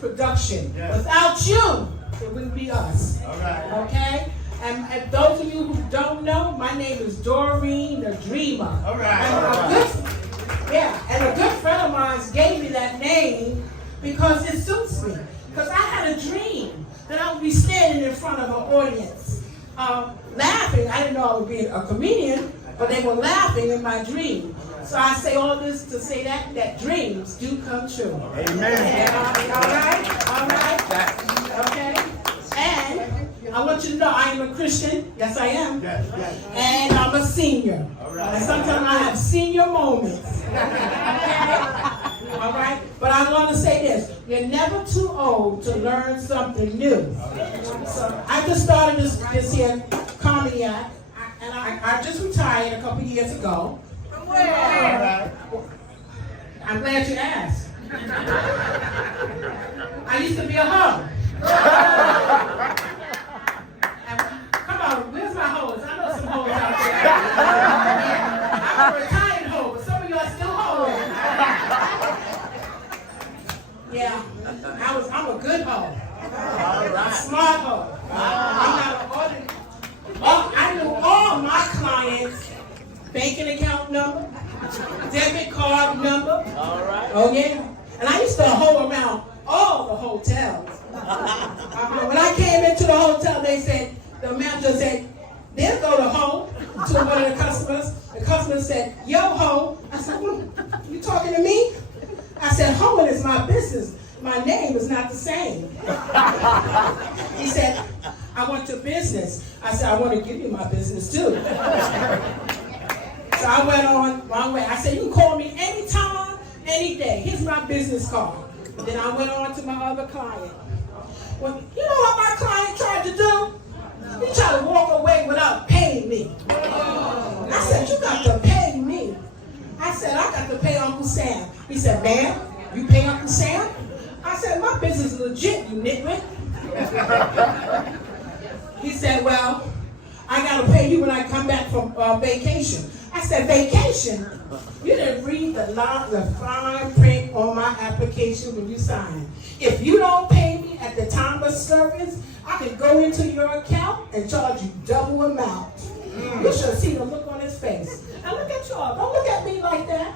production. Yes. Without you, it wouldn't be us. All right. Okay? And those of you who don't know, my name is Dorine the Dreamer. All right. And a good friend of mine gave me that name because it suits me. Because I had a dream that I would be standing in front of an audience, laughing. I didn't know I would be a comedian, but they were laughing in my dream. So I say all this to say that dreams do come true. Amen. All right. Okay. And I want you to know I am a Christian. Yes, I am. Yes. And I'm a senior. All right. And sometimes I have senior moments. All right? But I want to say this. You're never too old to learn something new. So I just started this here comedy act. And I just retired a couple years ago. From where? I'm glad you asked. I used to be a hoe. Come on, where's my hoes? I know some hoes out there. Yeah, I'm a retired hoe, but some of y'all still hoes. Yeah, I'm a good hoe. A smart hoe. I'm not an ordinary. I knew all my clients' banking account number, debit card number. All right. Oh yeah. And I used to hoe around all the hotels. When I came into the hotel, the manager said, "There go the hoe," to one of the customers. The customer said, "Yo, hoe." I said, "You talking to me?" I said, "Hoeing is my business. My name is not the same." He said, "I want your business." I said, "I want to give you my business too." So I went on my way. I said, "You can call me anytime, any day. Here's my business card." Then I went on to my other client. Well, you know what my client tried to do? He tried to walk away without paying me. I said, "You got to pay me." I said, "I got to pay Uncle Sam." He said, "Ma'am, you pay Uncle Sam?" I said, "My business is legit, you nitwit." He said, "Well, I got to pay you when I come back from vacation." I said, "Vacation? You didn't read the fine print on my application when you signed. If you don't pay me at the time of service, I can go into your account and charge you double amount." You should have seen the look on his face. And look at y'all. Don't look at me like that.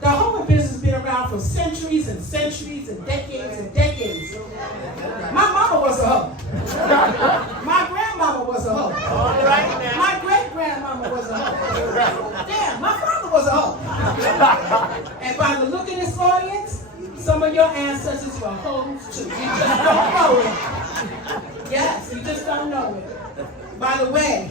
The home business has been around for centuries and centuries and decades. My mama was a hoe. My grandmama was a hoe. All right now. My great-grandmama was a hoe. Damn, my father was a hoe. And by the look in this audience, some of your ancestors were hoes too. You just don't know it. Yes, you just don't know it. By the way,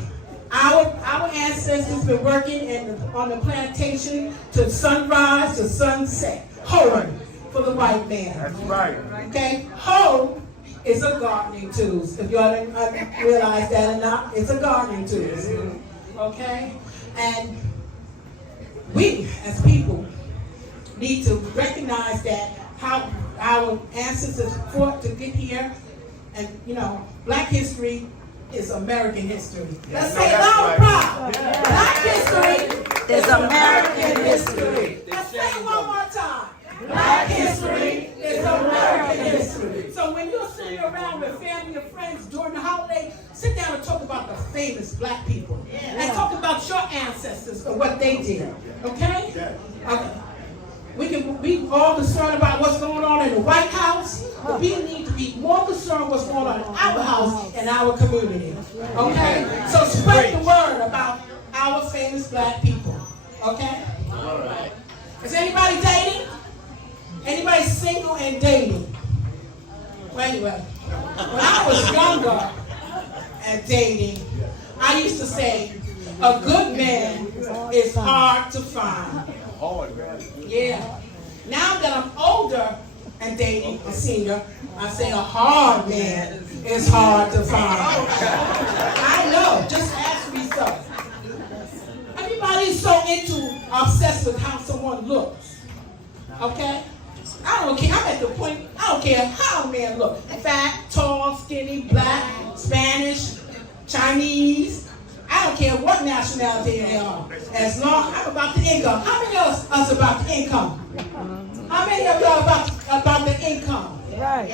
our ancestors been working on the plantation to sunrise to sunset, hoeing for the white man. That's right. Okay, hoe is a gardening tool. If y'all didn't realize that or not, it's a gardening tool. Okay, and we as people need to recognize that how our ancestors fought to get here, and Black history is American history. Let's say it loud and proud. Black history is American history. Let's say it one more time. Black history is American history. So when you're sitting around with family and friends during the holiday, sit down and talk about the famous Black people. And talk about your ancestors and what they did. Okay? Okay. We can be all concerned about what's going on in the White House, but we need to be more concerned what's going on in our house and our community. Okay? So spread the word about our famous Black people. Okay? All right. Is anybody dating? Anybody single and dating? Well, anyway, when I was younger and dating, I used to say, a good man is hard to find. Yeah. Now that I'm older and dating a senior, I say a hard man is hard to find. I know, just ask me so. Everybody's so obsessed with how someone looks. Okay? I don't care. I'm at the point, I don't care how a man looks. Fat, tall, skinny, black, Spanish, Chinese. I don't care what nationality they are. As long I'm about the income. How many of us about the income? How many of y'all about the income? Right.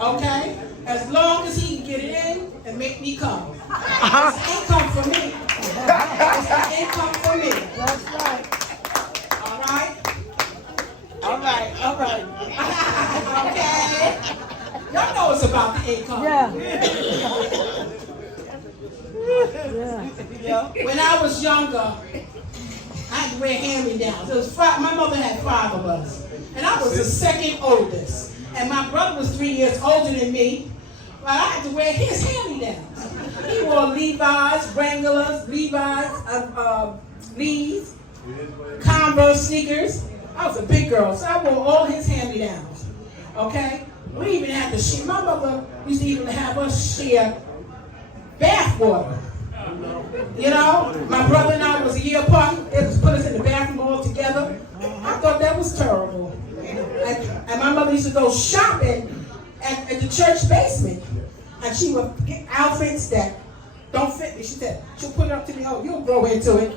Okay? As long as he can get it in and make me come. It's income for me. It's an income for me. That's right. All right? All right. All right. Okay? Y'all know it's about the income. Yeah. Yeah. When I was younger, I had to wear hand-me-downs. It was five, my mother had 5 of us. And I was the second oldest. And my brother was 3 years older than me. But I had to wear his hand-me-downs. He wore Levi's, Wranglers, Levi's, Lee's, Converse sneakers. I was a big girl, so I wore all his hand-me-downs. Okay? We even had to share. My mother used to even have us share bath water. You know, my brother and I was a year apart. They just put us in the bathroom all together. I thought that was terrible. And my mother used to go shopping at the church basement. And she would get outfits that don't fit me. She said, she'll put it up to me, oh, you'll grow into it.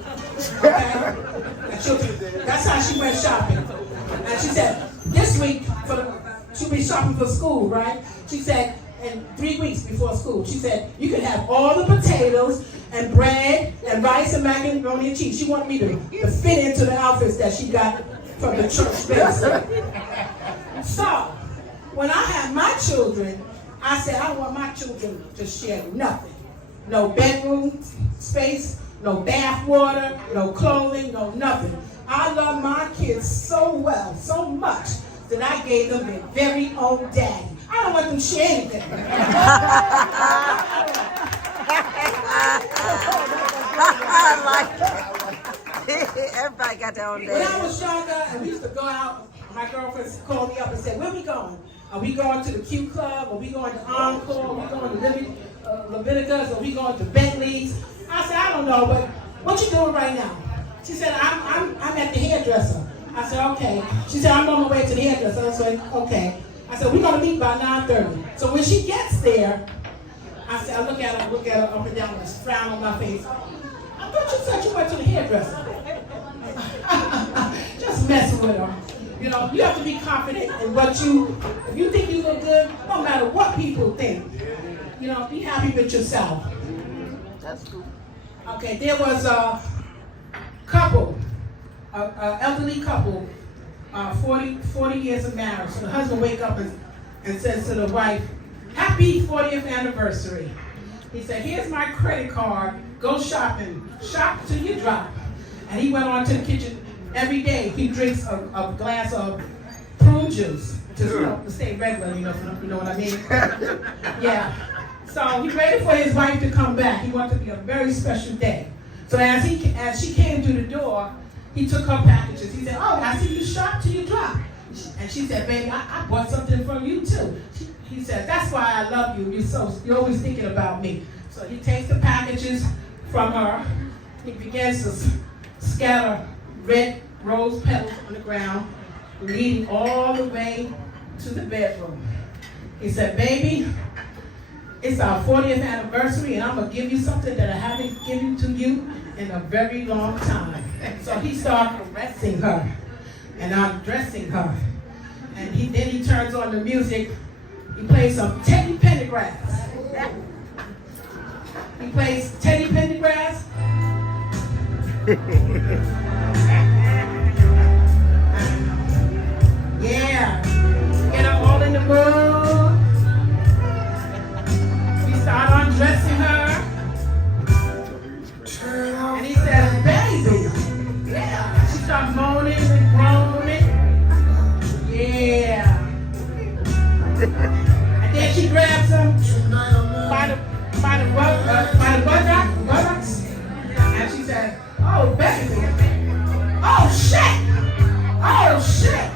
Okay? And that's how she went shopping. And she said, this week, she'll be shopping for school, right? She said, in 3 weeks before school, she said, you can have all the potatoes and bread and rice and macaroni and cheese. She wanted me to fit into the outfits that she got from the church basement. So, when I had my children, I said, I want my children to share nothing. No bedroom space, no bath water, no clothing, no nothing. I love my kids so well, so much, that I gave them their very own daddy. I don't want them to share anything. I like it. Everybody got their own When day. I was younger, and we used to go out, my girlfriends called me up and said, where we going? Are we going to the Q Club? Are we going to Encore? Are we going to Leviticus? Are we going to Bentley's? I said, I don't know, but what you doing right now? She said, I'm at the hairdresser. I said, okay. She said, I'm on my way to the hairdresser. I said, okay. I said, we're going to meet by 9:30. So when she gets there, I said, I look at her up and down with a frown on my face. I thought you said you went to the hairdresser. Just messing with her. You know, you have to be confident in what if you think you look good, no matter what people think. You know, be happy with yourself. That's cool. Okay, there was a couple, an elderly couple, 40 years of marriage. So the husband wake up and says to the wife, happy 40th anniversary. He said, here's my credit card, go shopping, shop till you drop. And he went on to the kitchen. Every day he drinks a glass of prune juice to stay regular, you know what I mean? Yeah. So he waited for his wife to come back. He wanted to be a very special day. So as she came through the door, he took her packages. He said, oh, I see you shop till you drop. And she said, baby, I bought something from you too. He said, that's why I love you. You're always thinking about me. So he takes the packages from her. He begins to scatter red rose petals on the ground, leading all the way to the bedroom. He said, baby, it's our 40th anniversary, and I'm going to give you something that I haven't given to you in a very long time. So he started caressing her and undressing her. And then he turns on the music. He plays some Teddy Pendergrass. He plays Teddy Pendergrass. Yeah. Get her all in the mood. He started undressing her. And he says, baby. Yeah. She started moaning and groaning. Yeah. And then she grabs him by the buttocks. And she said, oh, baby. Oh, shit. Oh, shit.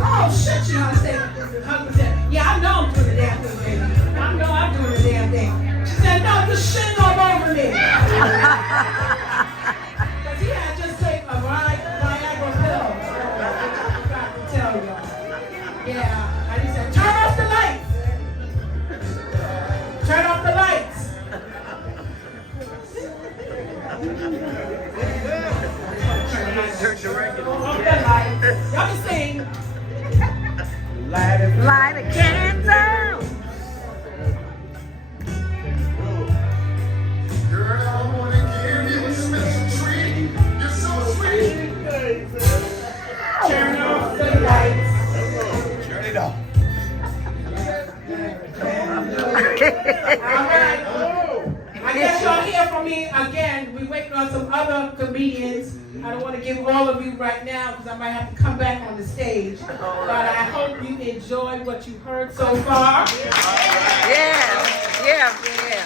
Oh, shit, you understand? The husband said, yeah, I know I'm doing the damn thing, baby. I know I'm doing the damn thing. She said, no, you're shitting all over me. Because he had just taken a Viagra pill. I forgot to tell y'all. Yeah. And he said, turn off the lights. Turn off the lights. Off the lights. Y'all can sing. Light it. Light a candle. me, again, we're waiting on some other comedians. I don't want to give all of you right now because I might have to come back on the stage. But I hope you enjoyed what you heard so far. Yeah.